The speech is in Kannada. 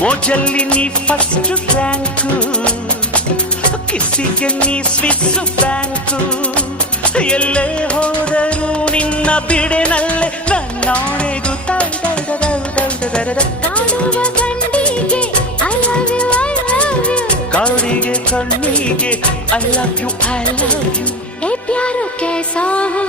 ಮೋಜಲ್ಲಿ ನೀ ಫಸ್ಟ್ ರ್ಯಾಂಕು, ಕಿಸ್ಸಿಗೆ ನೀ ಸ್ವಿಸ್ ಬ್ಯಾಂಕು. ಎಲ್ಲೇ ಹೋದರೂ ನಿನ್ನ ಬಿಡೆನಲ್ಲೇ ನನ್ನಾಣೆಗೂ ಕಾಡುವ ಗಂಡಿಗೆ I love you, I love you. ಕಾಡಿಗೆ ಕಣ್ಣಿಗೆ I love you, I love you. ए प्यार कैसा हो